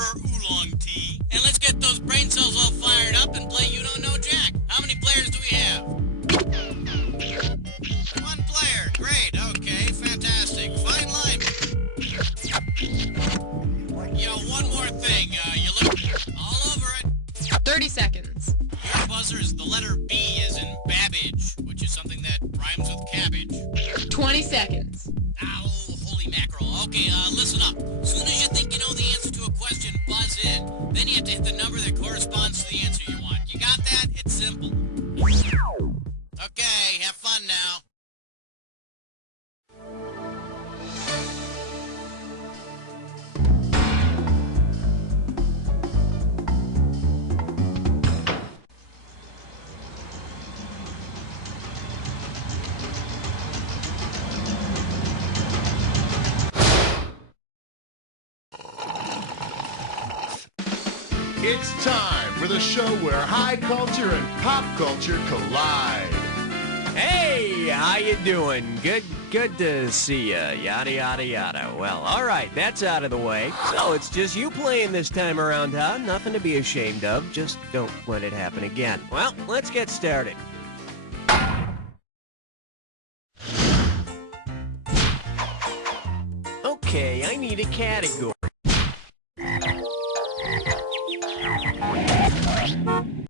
for oolong tea. And let's get those brain cells all fired up and play You Don't Know Jack. How many players do we have? One player. Great. Okay. Fantastic. Fine line. Yo, one more thing. You look all over it. 30 seconds. Your buzzer is the letter B as in Babbage, which is something that rhymes with cabbage. 20 seconds. Ow, holy mackerel. Okay, listen up. As soon as you think you know the answer to a question, buzz in. Then you have to hit the number that corresponds to the answer you want. You got that? It's simple. Okay, have fun now. It's time for the show where high culture and pop culture collide. Hey, how you doing? Good to see ya. Yada, yada, yada. Well, all right, that's out of the way. So it's just you playing this time around, huh? Nothing to be ashamed of. Just don't let it happen again. Well, let's get started. Okay, I need a category.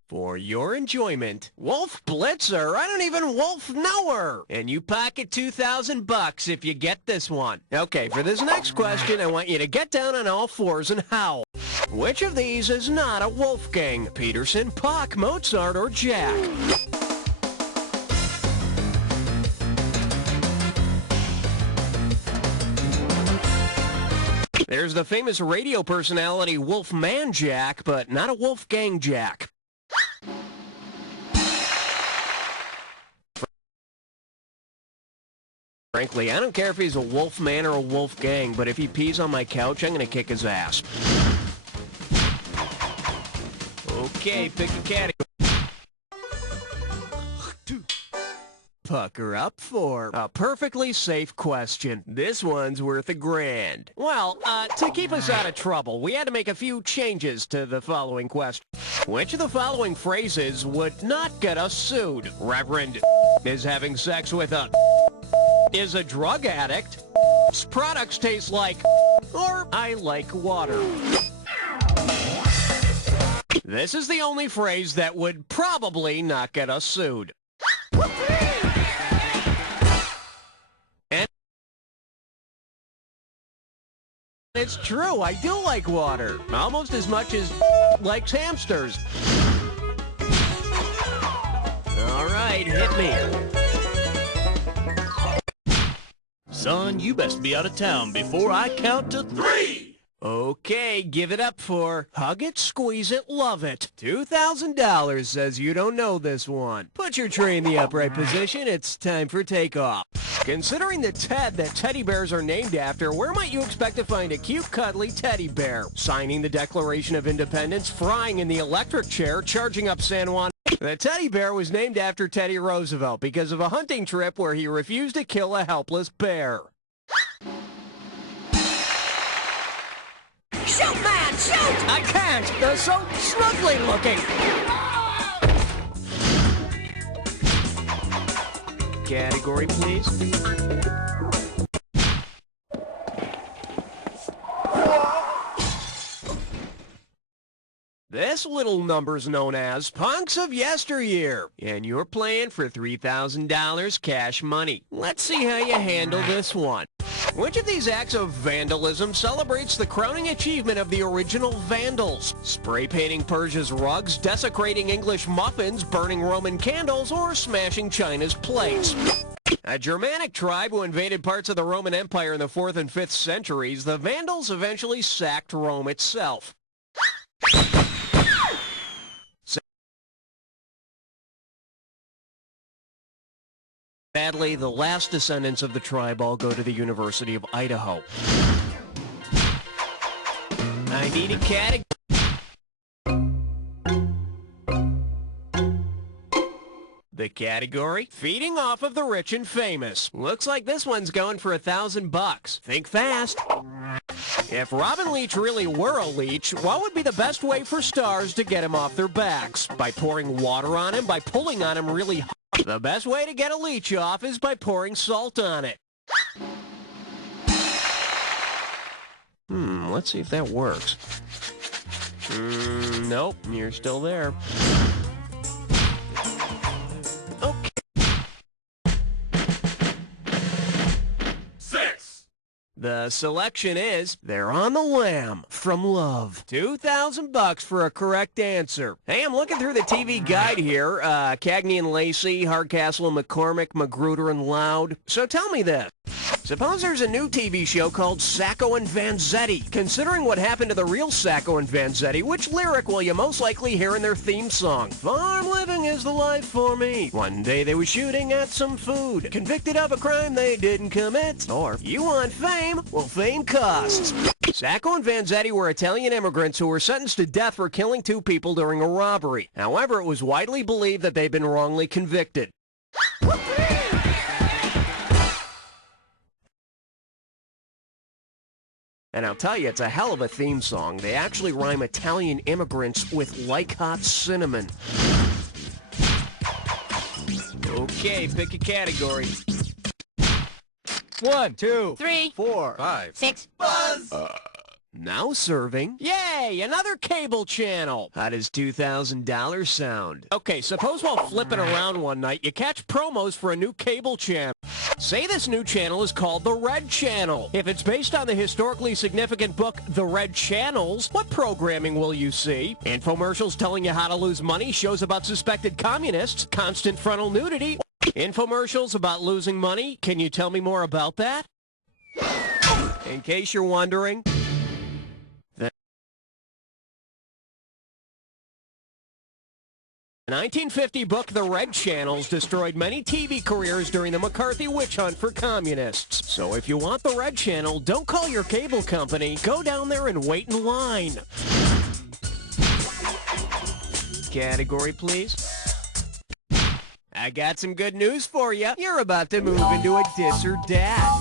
For your enjoyment, Wolf Blitzer, I don't even Wolf know her. And you pocket $2,000 if you get this one. Okay, for this next question, I want you to get down on all fours and howl. Which of these is not a Wolfgang? Peterson, Bach, Mozart, or Jack? There's the famous radio personality Wolfman Jack, but not a Wolfgang Jack. Frankly, I don't care if he's a Wolfman or a Wolfgang, but if he pees on my couch, I'm gonna kick his ass. Okay, pick a category. Pucker up for a perfectly safe question. This one's worth $1,000. Well, to keep us out of trouble, we had to make a few changes to the following question. Which of the following phrases would not get us sued? Reverend is having sex with a is a drug addict, products taste like, or I like water. This is the only phrase that would probably not get us sued. And it's true, I do like water, almost as much as likes hamsters. All right, hit me. Son, you best be out of town before I count to 3! Okay, give it up for Hug It, Squeeze It, Love It. $2,000 says you don't know this one. Put your tray in the upright position. It's time for takeoff. Considering the Ted that teddy bears are named after, where might you expect to find a cute, cuddly teddy bear? Signing the Declaration of Independence, frying in the electric chair, charging up San Juan. The teddy bear was named after Teddy Roosevelt because of a hunting trip where he refused to kill a helpless bear. Shoot, man, shoot! I can't! They're so snuggly looking! Category, please. This little number's known as Punks of Yesteryear, and you're playing for $3,000 cash money. Let's see how you handle this one. Which of these acts of vandalism celebrates the crowning achievement of the original Vandals? Spray painting Persia's rugs, desecrating English muffins, burning Roman candles, or smashing China's plates? A Germanic tribe who invaded parts of the Roman Empire in the 4th and 5th centuries, the Vandals eventually sacked Rome itself. Sadly, the last descendants of the tribe all go to the University of Idaho. I need a category. The category? Feeding off of the rich and famous. Looks like this one's going for $1,000. Think fast. If Robin Leach really were a leech, what would be the best way for stars to get him off their backs? By pouring water on him? By pulling on him really hard? The best way to get a leech off is by pouring salt on it. Let's see if that works. Nope, you're still there. Okay. 6. The selection is They're on the Lam from Love. $2,000 for a correct answer. Hey, I'm looking through the TV guide here. Cagney and Lacey, Hardcastle and McCormick, Magruder and Loud. So tell me this. Suppose there's a new TV show called Sacco and Vanzetti. Considering what happened to the real Sacco and Vanzetti, which lyric will you most likely hear in their theme song? Farm living is the life for me. One day they were shooting at some food. Convicted of a crime they didn't commit. Or, you want fame? Well, fame costs. Sacco and Vanzetti were Italian immigrants who were sentenced to death for killing 2 people during a robbery. However, it was widely believed that they'd been wrongly convicted. And I'll tell you, it's a hell of a theme song. They actually rhyme Italian immigrants with like hot cinnamon. Okay, pick a category. 1, 2, 3, 4, 5. 6. Now serving. Yay, another cable channel. How does $2,000 sound? Okay, suppose while flipping around one night, you catch promos for a new cable channel. Say this new channel is called The Red Channel. If it's based on the historically significant book, The Red Channels, what programming will you see? Infomercials telling you how to lose money, shows about suspected communists, constant frontal nudity. Infomercials about losing money? Can you tell me more about that? In case you're wondering, the 1950 book The Red Channels destroyed many TV careers during the McCarthy witch hunt for communists. So if you want the Red Channel, don't call your cable company. Go down there and wait in line. Category, please. I got some good news for you. You're about to move into a dis or dat.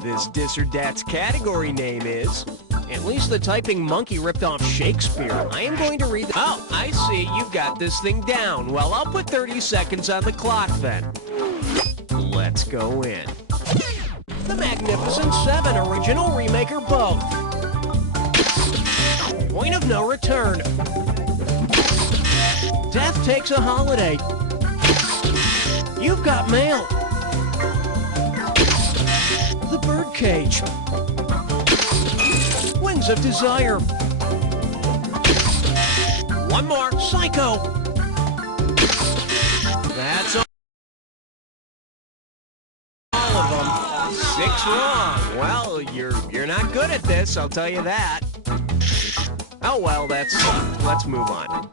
This dis or dat's category name is... At least the typing monkey ripped off Shakespeare. I am going to read the... Oh, I see. You've got this thing down. Well, I'll put 30 seconds on the clock then. Let's go in. The Magnificent Seven original remake or both. Point of no return. Death takes a holiday. You've got mail. The Birdcage. Wings of Desire. One more. Psycho. That's all of them. 6 wrong. Well, you're not good at this, I'll tell you that. Oh well, let's move on.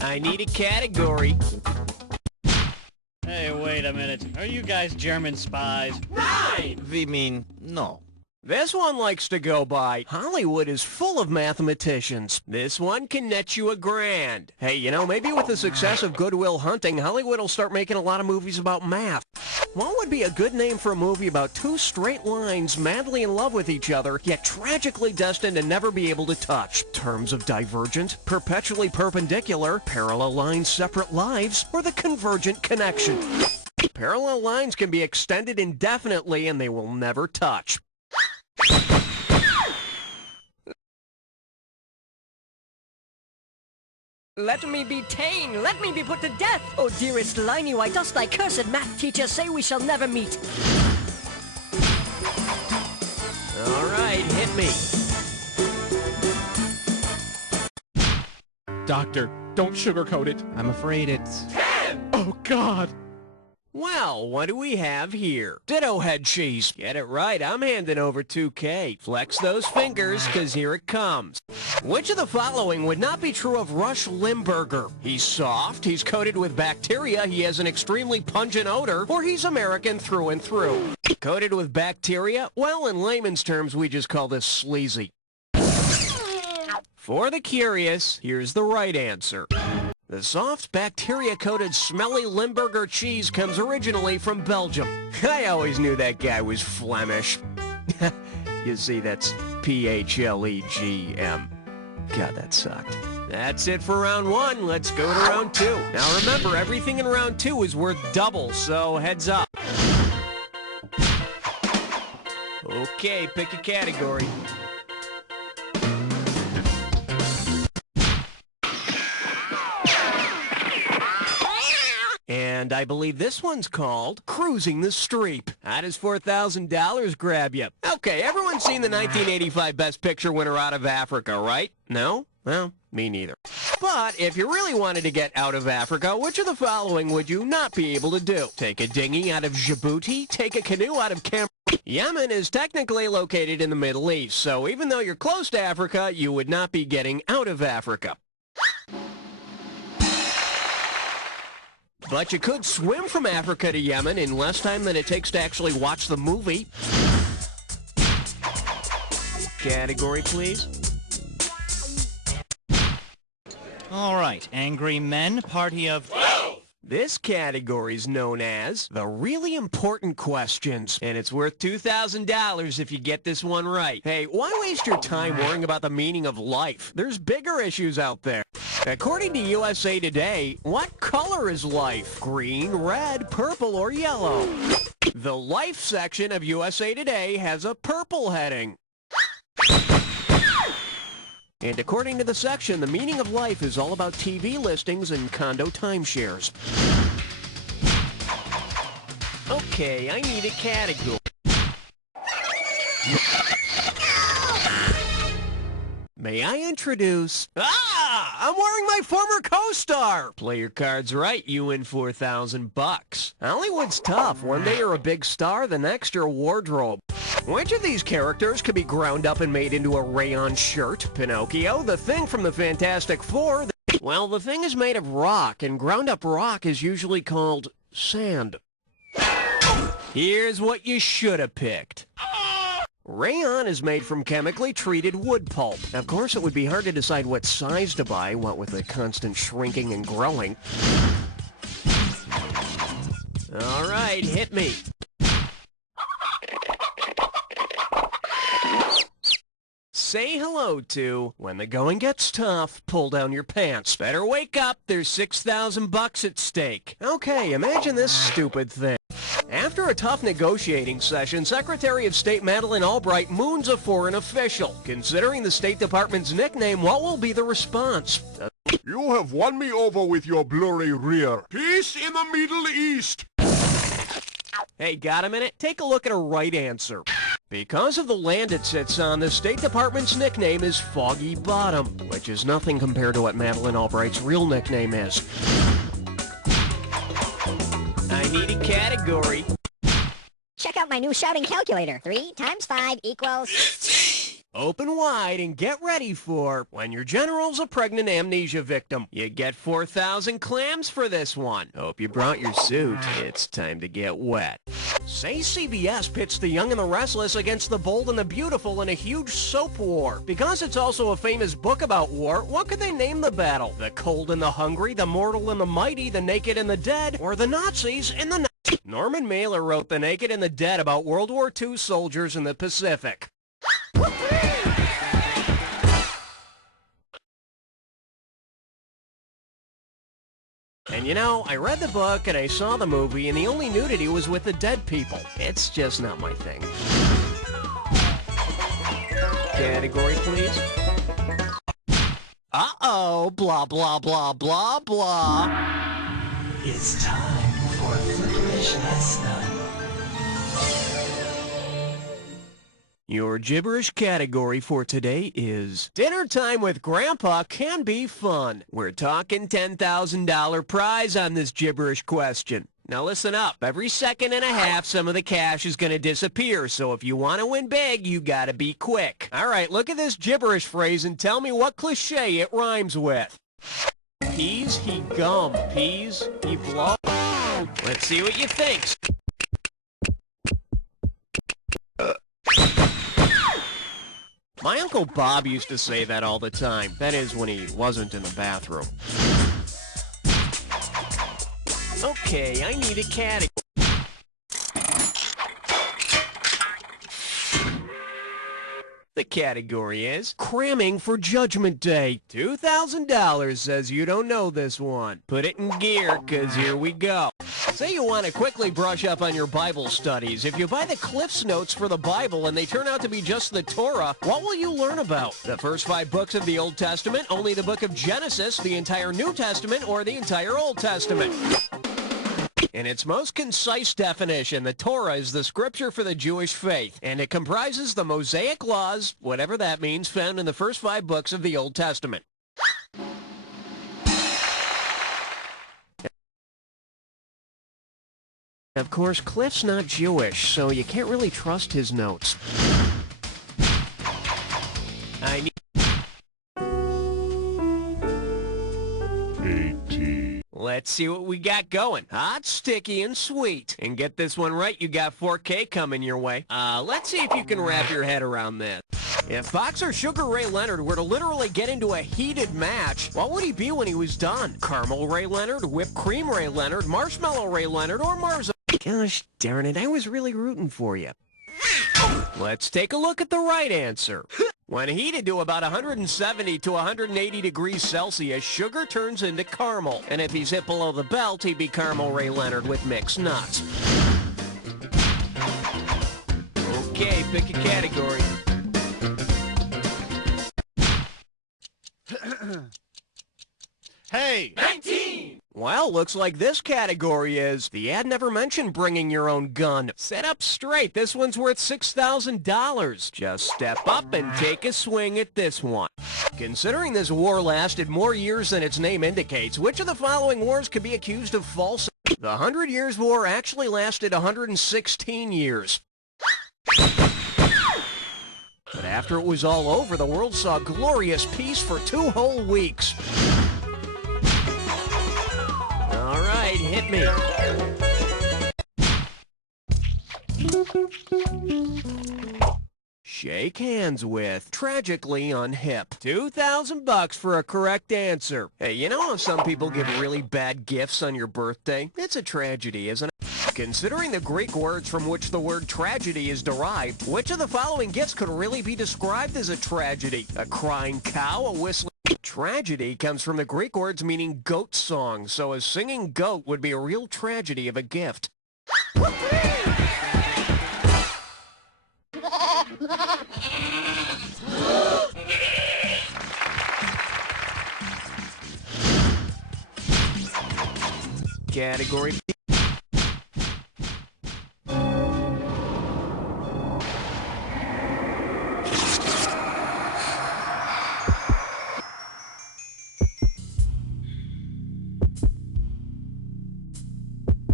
I need a category. Hey, wait a minute. Are you guys German spies? Right! We mean, no. This one likes to go by, Hollywood is full of mathematicians. This one can net you $1,000. Hey, you know, maybe with the success of Good Will Hunting, Hollywood will start making a lot of movies about math. What would be a good name for a movie about 2 straight lines madly in love with each other, yet tragically destined to never be able to touch? Terms of Divergent, Perpetually Perpendicular, Parallel Lines, Separate Lives, or The Convergent Connection? Parallel lines can be extended indefinitely and they will never touch. Let me be ta'en, let me be put to death! Oh dearest Liney, why dost thy cursed math teacher say we shall never meet? All right, hit me. Doctor, don't sugarcoat it. I'm afraid it's... Oh, God! Well, what do we have here? Ditto head cheese. Get it right, I'm handing over $2K. Flex those fingers, cause here it comes. Which of the following would not be true of Rush Limburger? He's soft, he's coated with bacteria, he has an extremely pungent odor, or he's American through and through? Coated with bacteria? Well, in layman's terms, we just call this sleazy. For the curious, here's the right answer. The soft, bacteria-coated, smelly Limburger cheese comes originally from Belgium. I always knew that guy was Flemish. You see, that's P-H-L-E-G-M. God, that sucked. That's it for round one. Let's go to round two. Now remember, everything in round two is worth double, so heads up. Okay, pick a category. And I believe this one's called Cruising the Streep. How does $4,000 grab you? Okay, everyone's seen the 1985 Best Picture winner Out of Africa, right? No? Well, me neither. But if you really wanted to get out of Africa, which of the following would you not be able to do? Take a dinghy out of Djibouti? Take a canoe out of Cameroon? Yemen is technically located in the Middle East, so even though you're close to Africa, you would not be getting out of Africa. But you could swim from Africa to Yemen in less time than it takes to actually watch the movie. Category, please. All right, angry men, party of... This category is known as the really important questions, and it's worth $2,000 if you get this one right. Hey, why waste your time worrying about the meaning of life? There's bigger issues out there. According to USA Today, what color is life? Green, red, purple, or yellow? The life section of USA Today has a purple heading. And according to the section, the meaning of life is all about TV listings and condo timeshares. Okay, I need a category. May I introduce... I'm wearing my former co-star! Play your cards right, you win $4,000. Hollywood's tough. One day you're a big star, the next you're a wardrobe. Which of these characters could be ground up and made into a Rayon shirt? Pinocchio, the Thing from the Fantastic Four... Well, the Thing is made of rock, and ground up rock is usually called sand. Here's what you should have picked. Rayon is made from chemically treated wood pulp. Of course, it would be hard to decide what size to buy, what with the constant shrinking and growing. All right, hit me. Say hello to, when the going gets tough, pull down your pants. Better wake up, there's $6,000 at stake. Okay, imagine this stupid thing. After a tough negotiating session, Secretary of State Madeleine Albright moons a foreign official. Considering the State Department's nickname, what will be the response? You have won me over with your blurry rear. Peace in the Middle East. Hey, got a minute? Take a look at a right answer. Because of the land it sits on, the State Department's nickname is Foggy Bottom, which is nothing compared to what Madeleine Albright's real nickname is. I need a category. Check out my new shouting calculator. 3 times 5 equals... 15! Open wide and get ready for when your general's a pregnant amnesia victim. You get 4,000 clams for this one. Hope you brought your suit. It's time to get wet. Say CBS pits the young and the restless against the bold and the beautiful in a huge soap war. Because it's also a famous book about war, what could they name the battle? The cold and the hungry, the mortal and the mighty, the naked and the dead, or the Nazis and the Norman Mailer wrote The Naked and the Dead about World War II soldiers in the Pacific. And you know, I read the book and I saw the movie and the only nudity was with the dead people. It's just not my thing. Category, please. Uh-oh, blah, blah, blah, blah, blah. It's time for Flipperish Lesson. Your gibberish category for today is Dinner Time with Grandpa Can Be Fun. We're talking $10,000 prize on this gibberish question. Now listen up. Every second and a half, some of the cash is going to disappear, so if you want to win big, you got to be quick. All right, look at this gibberish phrase and tell me what cliche it rhymes with. Peas, he gum. Peas, he blow. Let's see what you think. My Uncle Bob used to say that all the time. That is, when he wasn't in the bathroom. Okay, I need a category. The category is Cramming for Judgment Day. $2,000 says you don't know this one. Put it in gear, 'cause here we go. Say you want to quickly brush up on your Bible studies. If you buy the Cliff's Notes for the Bible and they turn out to be just the Torah, what will you learn about? The first 5 books of the Old Testament, only the book of Genesis, the entire New Testament, or the entire Old Testament? In its most concise definition, the Torah is the scripture for the Jewish faith, and it comprises the Mosaic laws, whatever that means, found in the first 5 books of the Old Testament. Of course, Cliff's not Jewish, so you can't really trust his notes. I need... 18. Let's see what we got going. Hot, sticky, and sweet. And get this one right, you got 4K coming your way. Let's see if you can wrap your head around this. If boxer Sugar Ray Leonard were to literally get into a heated match, what would he be when he was done? Caramel Ray Leonard, Whipped Cream Ray Leonard, Marshmallow Ray Leonard, or Marzo? Gosh darn it, I was really rooting for you. Let's take a look at the right answer. When heated to about 170 to 180 degrees Celsius, sugar turns into caramel. And if he's hit below the belt, he'd be Caramel Ray Leonard with mixed nuts. Okay, pick a category. Hey! 19! Well, looks like this category is, the ad never mentioned bringing your own gun. Set up straight, this one's worth $6,000. Just step up and take a swing at this one. Considering this war lasted more years than its name indicates, which of the following wars could be accused of false? The 100 Years' War actually lasted 116 years. But after it was all over, the world saw glorious peace for 2 whole weeks. All right, hit me. Shake hands with, tragically unhip. $2,000 for a correct answer. Hey, you know how some people give really bad gifts on your birthday? It's a tragedy, isn't it? Considering the Greek words from which the word tragedy is derived, which of the following gifts could really be described as a tragedy? A crying cow, a whistling... Tragedy comes from the Greek words meaning goat song, so a singing goat would be a real tragedy of a gift. Category B.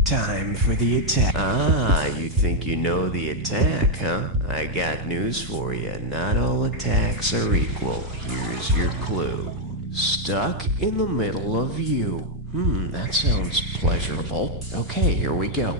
Time for the attack. Ah, you think you know the attack, huh? I got news for you. Not all attacks are equal. Here's your clue. Stuck in the middle of you. That sounds pleasurable. Okay, here we go.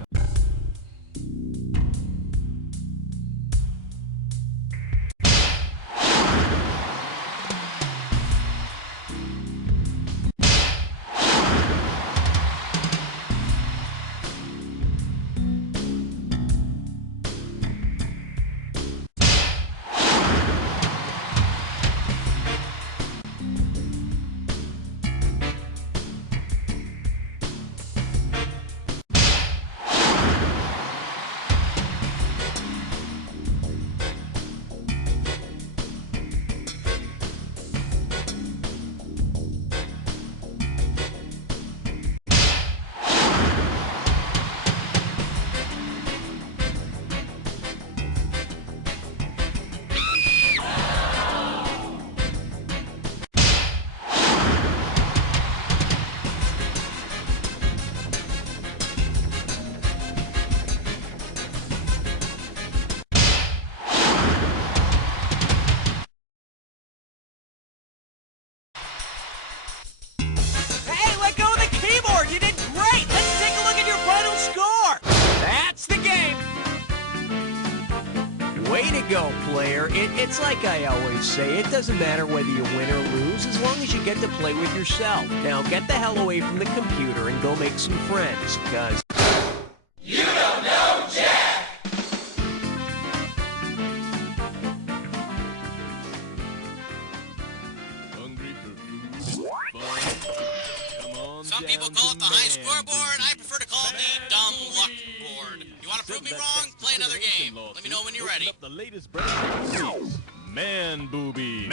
go, player. It's like I always say, it doesn't matter whether you win or lose as long as you get to play with yourself. Now get the hell away from the computer and go make some friends, because... You don't know Jack! Hungry for food and fun? Come on Some down people call to it the high Man scoreboard. I prefer to call it the dumb luck board. You want to prove me wrong? Play another game. Let me know when you're ready. Up the latest brand of Man Boobies.